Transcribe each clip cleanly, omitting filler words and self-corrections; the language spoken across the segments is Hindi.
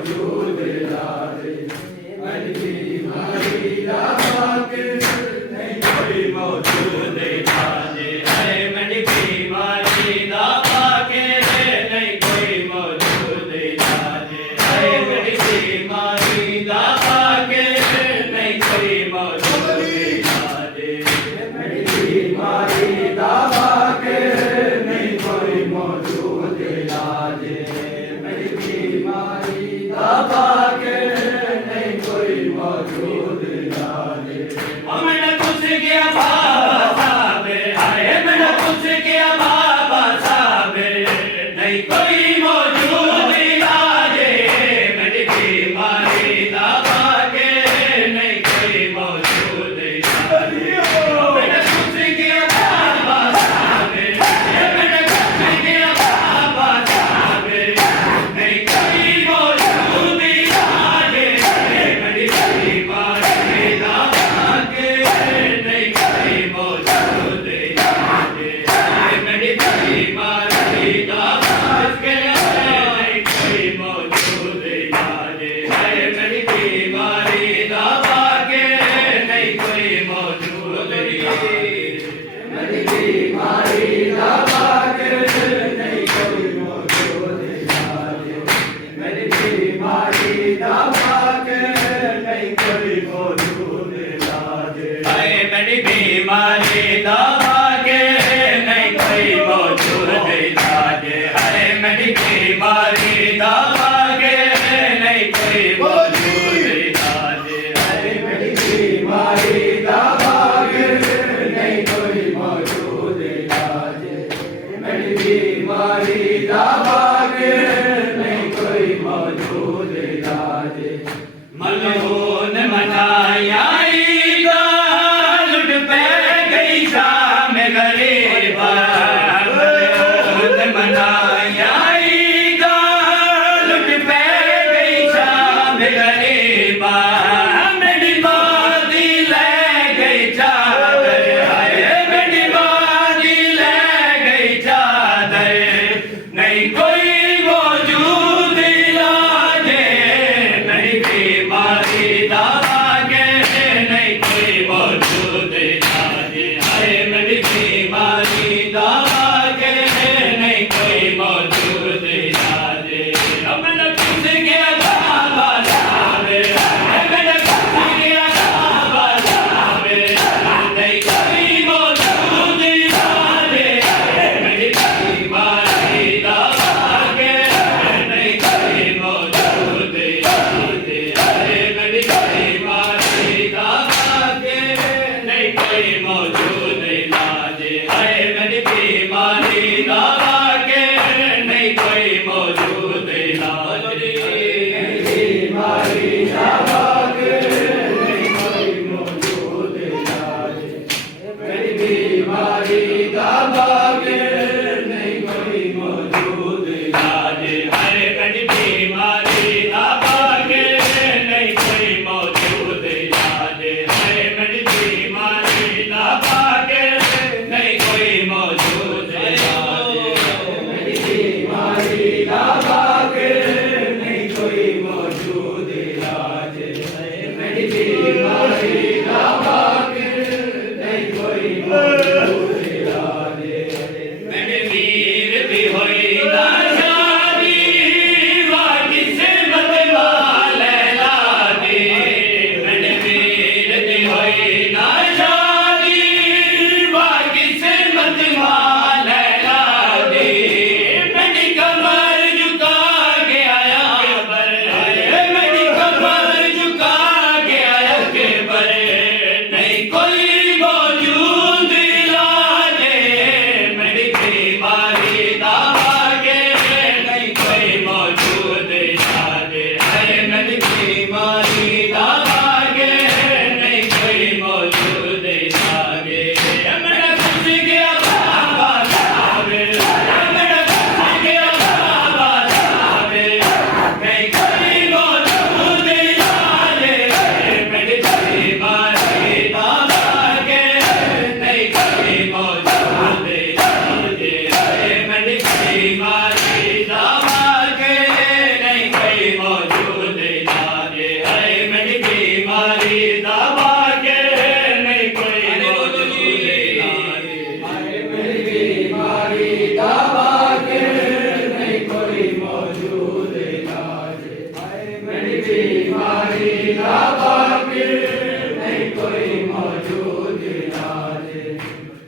मौजूद इलाज मेरी बीमारी दवा के नहीं कोई मौजूद इलाज है मेरी बीमारी दवा के नहीं कोई मौजूद इलाज है मेरी बीमारी दवा के नहीं कोई मौजूद इलाज मेरी बीमारी दवा के नहीं कोई मौजूद इलाज मेरी बीमारी दवा के नहीं कोई मौजूद इलाज मैंने कुछ किया बाबा साहब आए मैंने कुछ किया बाबा साहब नहीं कोई मौजूद इलाज मेरी बीमारी दवा के नहीं कोई मौजूद इलाज मैंने कुछ किया बाबा साहब मैंने कुछ किया बाबा साहब नहीं कोई मौजूद इलाज मेरी बीमारी दवा के नहीं कोई मौजूद इलाज मेरी बीमारी दवा के नहीं कोई मौजूद इलाज मेरी बीमारी दवा के नहीं कोई मौजूद इलाज मेरी बीमारी दवा के नहीं कोई मौजूद इलाज मेरी बीमारी दवा के नहीं कोई मौजूद इलाज मेरी बीमारी दवा के नहीं कोई मौजूद इलाज है मेरी बीमारी दवा के नहीं कोई मौजूद इलाज है मेरी बीमारी दवा के नहीं कोई मौजूद इलाज मेरी बीमारी दवा के नहीं कोई मौजूद इलाज मलून मनाया लुट पे गई शाम गरीबा मलून मनाया लुट पे गई शाम गरीबा मेरी बादी ले गई चादर आए मेरी बादी ले गई चादर नहीं कोई मौजूद इलाज मेरी बीमारी दवा के नहीं कोई मौजूद इलाज है मेरी बीमारी दवा के नहीं कोई मौजूद इलाज मैंने कुछ किया बाबा साहब मैंने कुछ किया बाबा साहब नहीं कोई मौजूद इलाज मेरी बीमारी दवा के नहीं कोई मौजूद इलाज मेरी बीमारी दवा के नहीं कोई मौजूद इलाज है मेरी बीमारी दवा के नहीं कोई मौजूद इलाज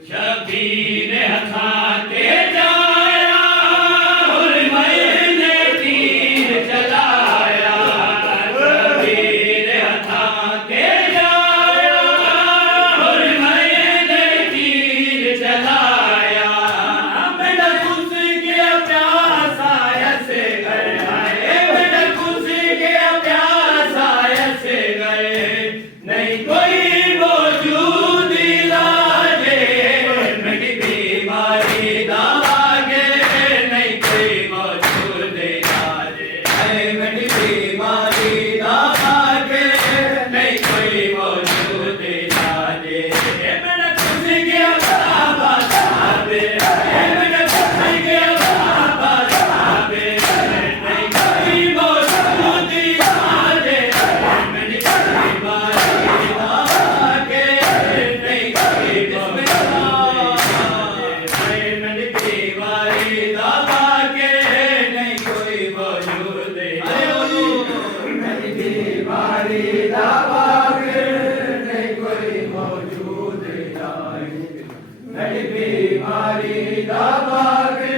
शबीर हथा के जाया और मैंने तीर चलाया शबीर हथा के जाया और मैंने तीर चलाया मेरा खुश के प्यास आया से गए मेरा खुश के प्यास आया से गए नहीं कोई मौजूद इलाजे मेरी बीमारी दवा के नहीं कोई मौजूद इलाजे मेरी बीमारी दवा के नहीं कोई मौजूद इलाजे मेरा खुश गया बाबा साहबे मेरा खुश गया बाबा साहबे नहीं कोई मौजूद इलाजे मेरी बीमारी दवा के नहीं कोई मेरी बीमारी दवा के नहीं कोई मौजूद मेरी बीमारी दवा के नहीं कोई मौजूद मेरी बीमारी दवा के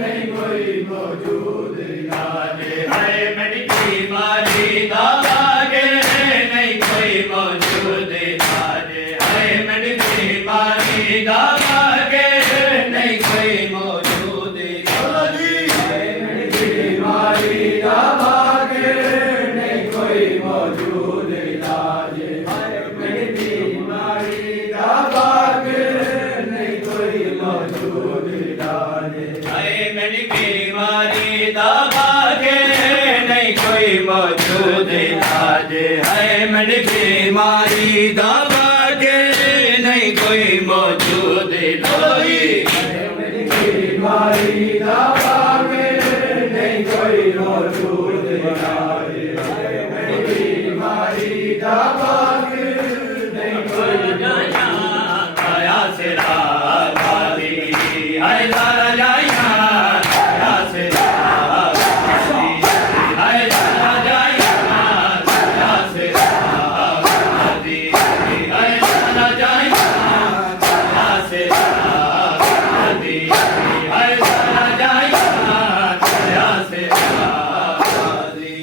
नहीं कोई मौजूद है मेरी बीमारी दवा के नहीं कोई मौजूद है मेरी बीमारी दवा के नहीं कोई मौजूद मेरी बीमारी दवा के नहीं कोई मौजूद मेरी बीमारी दवा के नहीं कोई मौजूद है मेरी बीमारी दवा के नहीं कोई मौजूद इलाज है मेरी बीमारी दवा के नहीं कोई मौजूद इलाज मेरी बीमारी दवा के नहीं कोई मौजूद मेरी बीमारी दवा के नहीं कोई आया से राजी है लाला जाया आया से राजी है लाला जाया आया से राजी है लाला जाया आया से राजी है लाला जाया आया से राजी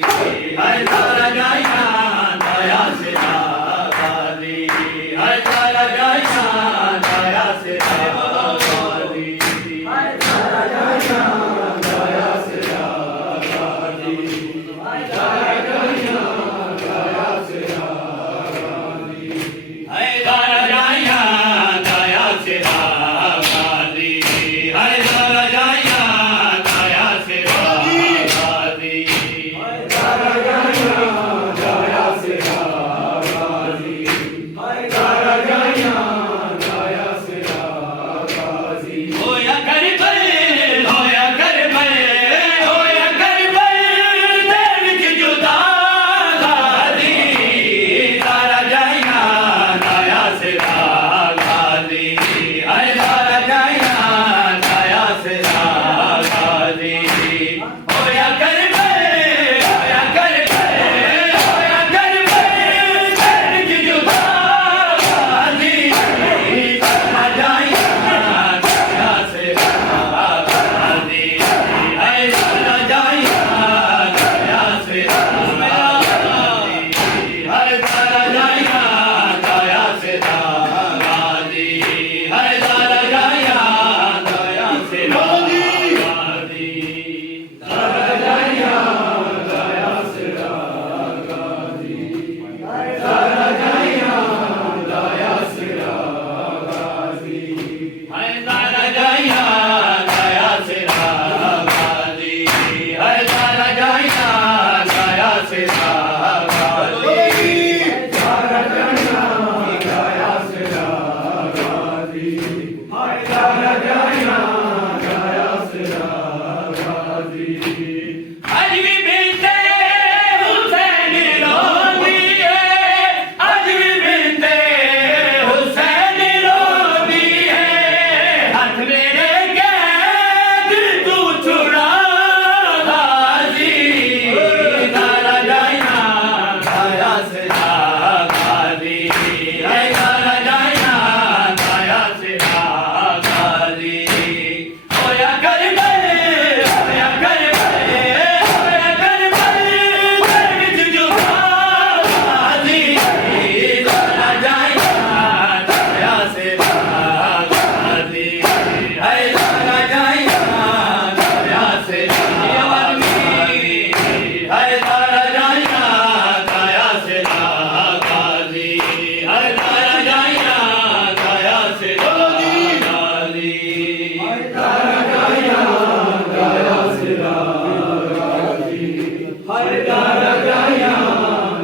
हाय दारा जाया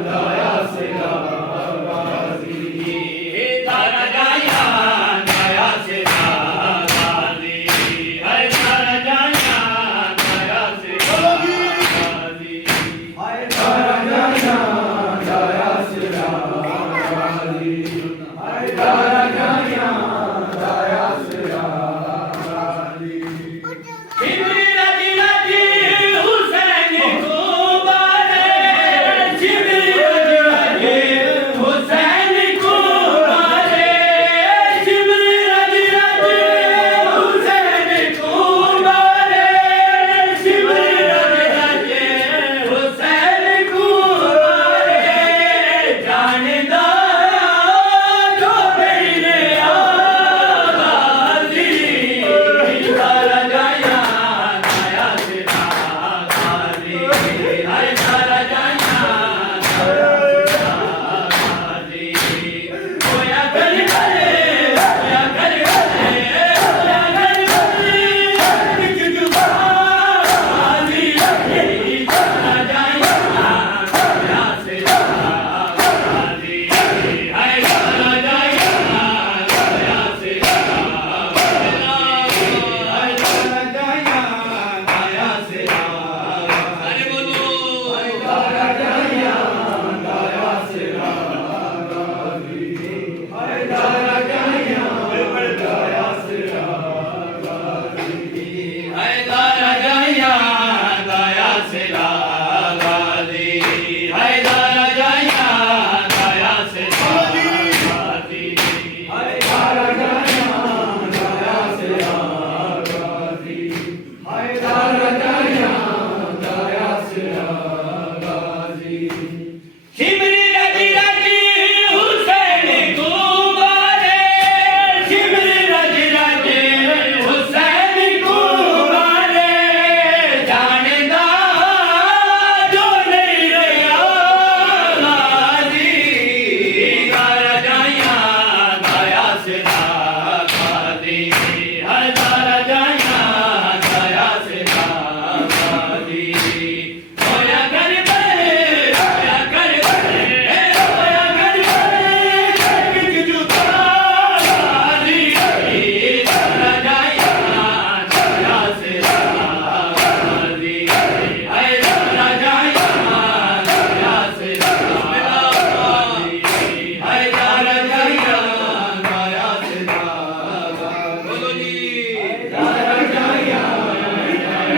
दया से रागाजी दारा जाया दया से रागाजी हाय दारा जाया दया से रागाजी हाय दारा जाया दया से रागाजी हाय दारा जाया दया से रागाजी शिवरी राजी राजी हुसैन को मारे शिवरी राजी राजी हुसैन को मारे शिवरी राजी राजी हुसैन को मारे शिवरी राजी राजी हुसैन को मारे जानदा जो मेरे आगाजी दारा जाया दया से रागाजी हाय दारा जाया दया से रागाजी होया कर करे होया कर करे होया कर करे बिच जुबानी दारा जाया दया से रागाजी हाय दारा जाया दया से रागाजी हाय दारा जाया दया से रागाजी अरे बोलो दारा जाया दया से रागाजी हाय दारा जाया दया से रागाजी हाय दारा जाया दया से रागाजी हाय दारा जाया दया से रागाजी हाय दारा जाया दया से रागाजी हाय दारा जाया दया से रागाजी शिवरी राजी राजी हुसैन को मारे शिवरी राजी राजी हुसैन को मारे जानदा जो नहीं रहा गाजी दारा जाया दया से रागाजी हर दारा जाया दया से रागाजी होया कर बड़े होया कर बड़े होया कर बड़े बिच जुबानी दारा जाया दया से रागाजी हाय दारा जाया दया से रागाजी हाय दारा जाया दया से रागाजी बोलो जी दारा जाया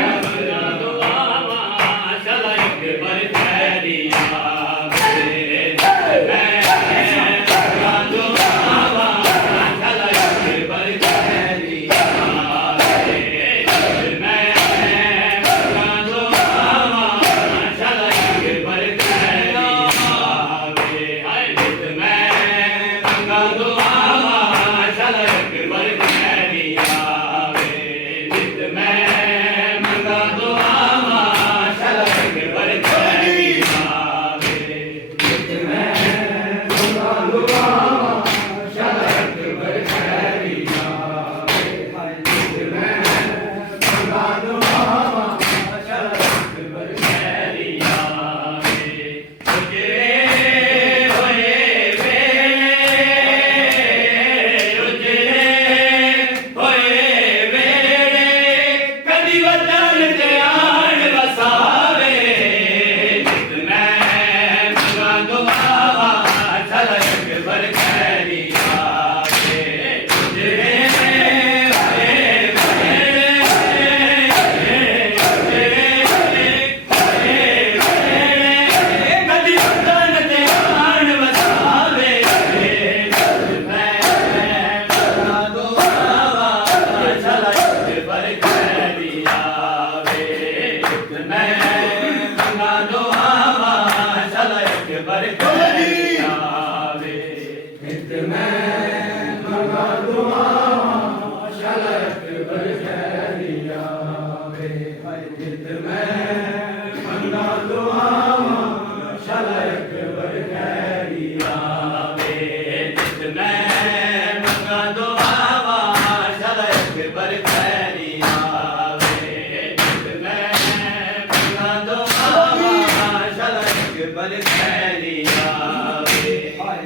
पर खैरी आवे हाय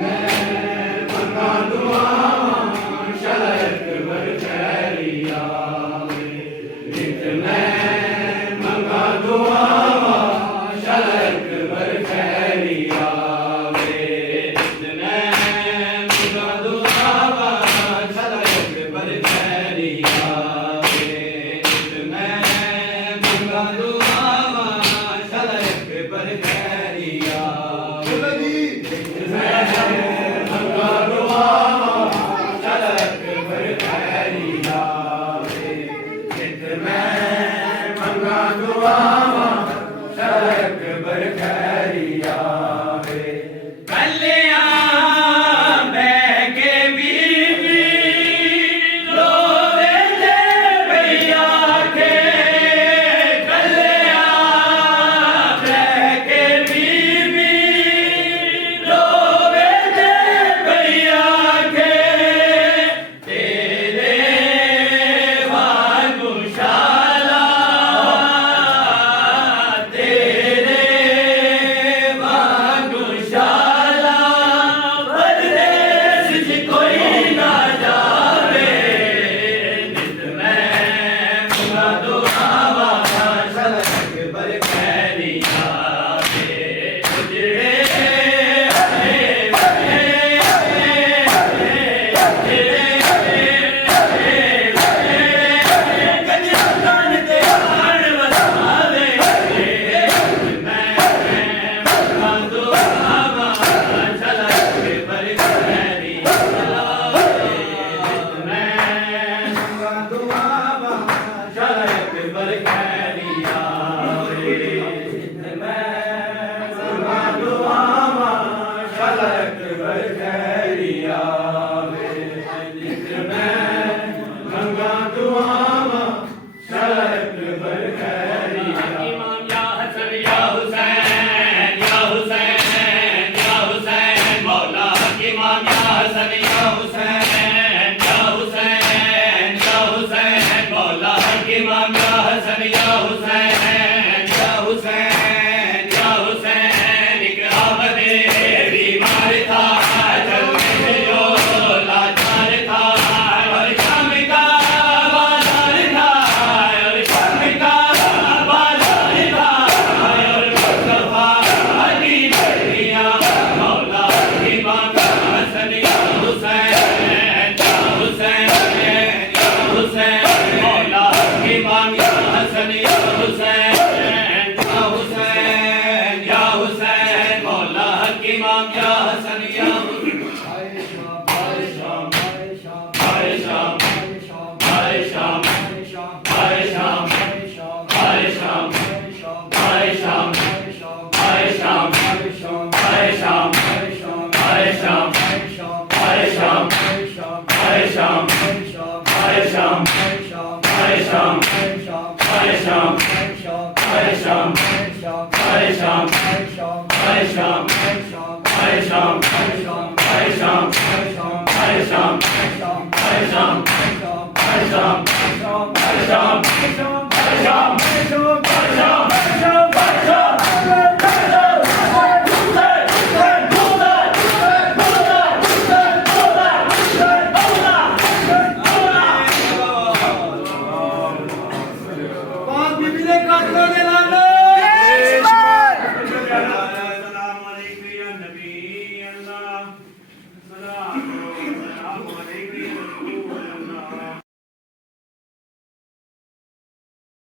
मैं मंगा दुआवां शलक बर खैरी आवे नित मैं मंगा दुआवां शलक बर खैरी आवे नित मैं मंगा दुआवां शलक पर खैरी आवे नित मैं मंगा दुआवां शलक पर खैरी आवे मंगा दुआवां शलक बर खैरी आवे नित मैं मंगा दुआवां शलक बर खैरी आवे कल्याण बैके बीबी रोवे दे भैया के कल्याण बैके बीबी रोवे दे भैया के तेरे वागुशाला तेरे वागुशाला परदेस च कोई ना जावे नित मैं मंगा दुआवां शलक पर खैरी आवे उजड़े गंजान ते आण वसावे मैं मंगा दुआवां शलक पर खैरी आवे मैं मंगा दुआवां शलक पर खैरी आवे मैं मंगा दुआवां शलक बर खैरी आवे नित मैं मंगा दुआवां शलक बर खैरी आवे इमाम या हसन या हुसैन या हुसैन या हुसैन मौला इमाम या हसन या हुसैन या हुसैन या हुसैन मौला इमाम या हसन या हुसैन या हुसैन या हुसैन एक आमदे बीमार था चलने जो लाचार था और शाम का बाजार था और शाम का बाजार था और मुस्तफा अली बलिया मौला इमाम हसन या हुसैन या हुसैन या हुसैन मौला इमाम या हसन या हुसैन या हुसैन या हुसैन मौला इमाम या हसन या हाय शाम हाय शाम हाय शाम हाय शाम हाय शाम हाय हाय शाम शाम हाय हाय शाम शाम हाय शाम हाय शाम हाय हाय शाम शाम हाय शाम हाय शाम हाय शाम हाय शाम हाय शाम हाय शाम हाय शाम हाय शाम हाय शाम हाय शाम हाय शाम हाय शाम हाय शाम हाय शाम हाय शाम हाय शाम हाय शाम हाय शाम